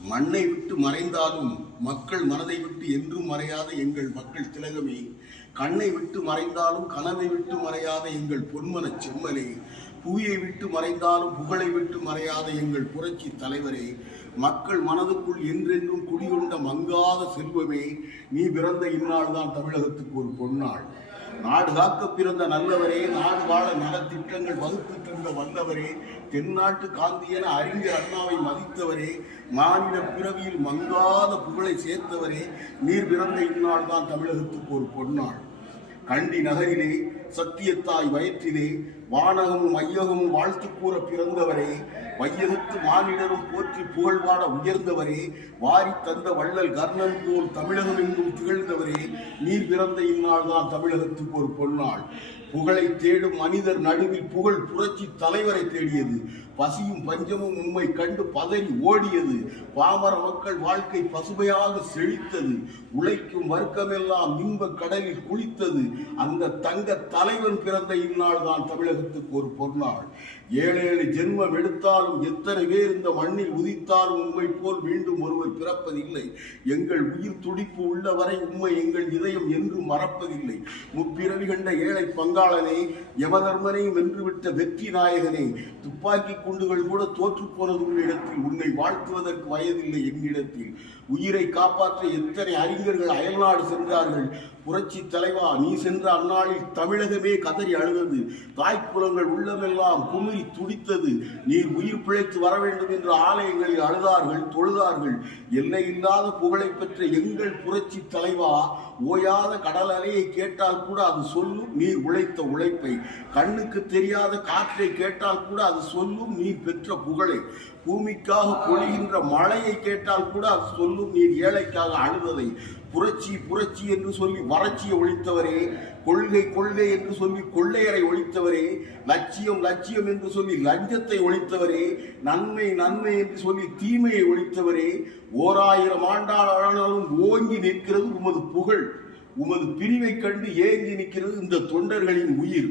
மண்ணை விட்டு மறைந்தாலும் மக்கள் மனதை விட்டு என்றும் மறையாத எங்கள் மக்கள் திலகமே. கண்ணை விட்டு மறைந்தாலும் கனவை விட்டு மறையாத எங்கள் பொன்மனச் செம்மலே. புவியை விட்டு மறைந்தாலும் புகழை விட்டு மறையாத எங்கள் புரட்சி தலைவரே. மக்கள் மனதுக்குள் என்றென்றும் குடிகொண்ட மங்காத செல்வமே. நீ பிறந்த இந்நாள் தான் தமிழகத்துக்கு ஒரு பொன்னாள். நாடு காக்க பிறந்த நல்லவரே நாடு வாழ நலத்திட்டங்கள் வகுத்து தந்த வல்லவரே தென்னாட்டு காந்தியன அறிஞர் அண்ணாவை மதித்தவரே மாநில பிறவியில் மங்காத புகழை சேர்த்தவரே நீர் பிறந்த இந்நாள் தான் தமிழகத்துக்கு ஒரு பொன்னாள். கண்டி நகரிலே சத்தியத்தாய் வயிற்றிலே வானகமும் ஐயகமும் வாழ்த்து கூற பிறந்தவரே வையகத்து மானிடரும் போற்றி புகழ்வாட உயர்ந்தவரே வாரி தந்த வள்ளல் கர்ணன் போல் தமிழகம் எங்கும் திகழ்ந்தவரே நீர் பிறந்த இந்நாள் தான் தமிழகத்துக்கு ஒரு பொன்னாள். புகழை தேடும் மனிதர் நடுவில் புகழ் புரட்சி தலைவரை தேடியது. பசியும் பஞ்சமும் உண்மை கண்டு பதறி ஓடியது. பாமர மக்கள் வாழ்க்கை பசுமையாக செழித்தது. உழைக்கும் வர்க்கமெல்லாம் இன்ப கடலில் குளித்தது. அந்த தங்க தலைவன் பிறந்த இந்நாள் தான் தமிழகத்துக்கு ஒரு பொருநாள். ஏழு ஏழு ஜென்மம் எடுத்தாலும் எத்தனை பேர் இந்த மண்ணில் உதித்தாலும் உண்மை போல் மீண்டும் ஒருவர் பிறப்பதில்லை. எங்கள் உயிர் துடிப்பு உள்ளவரை உண்மை எங்கள் இதயம் என்றும் மறப்பதில்லை. முப்பிறவி கண்ட ஏழை பங்காளனே யமதர்மனை வென்றுவிட்ட வெற்றி நாயகனே துப்பாக்கி குண்டுகள் கூட தோற்றுப்போனது உள்ள உன்னிடத்தில் உன்னை வாழ்த்துவதற்கு வயதில்லை என்னிடத்தில். உயிரை காப்பாற்ற எத்தனை அறிஞர்கள் அயல்நாடு சென்றார்கள். புரட்சி தலைவா நீ சென்ற அந்நாளில் உலகமே கதறி அழுதது. தாய்ப்புலங்கள் உள்ளமெல்லாம் குமிழி துடித்தது. நீர் உயிர் பிழைத்து வர வேண்டும் என்று ஆலயங்களில் அழுதார்கள் தொழுதார்கள். எல்லை இல்லாத புகழை பெற்ற எங்கள் புரட்சி தலைவா ஓயாத கடல் அலையை கேட்டால் கூட அது சொல்லும் நீர் உழைத்த உழைப்பை. கண்ணுக்கு தெரியாத காற்றை கேட்டால் கூட அது சொல்லும் நீர் பெற்ற புகழை. பூமிக்காக பொழிகின்ற மழையை கேட்டால் கூட அது சொல்லும் நீர் ஏழைக்காக அழுததை புரட்சி புரட்சி என்று சொல்லி வறட்சியை ஒழித்தவரே கொள்கை கொள்கை என்று சொல்லி கொள்ளையரை ஒழித்தவரே லட்சியம் லட்சியம் என்று சொல்லி லஞ்சத்தை ஒழித்தவரே நன்மை நன்மை என்று சொல்லி தீமையை ஒழித்தவரே ஓராயிரம் ஆண்டால் ஆனாலும் ஓங்கி நிற்கிறது உமது புகழ். உமது பிரிவை கண்டு ஏங்கி நிற்கிறது இந்த தொண்டர்களின் உயிர்.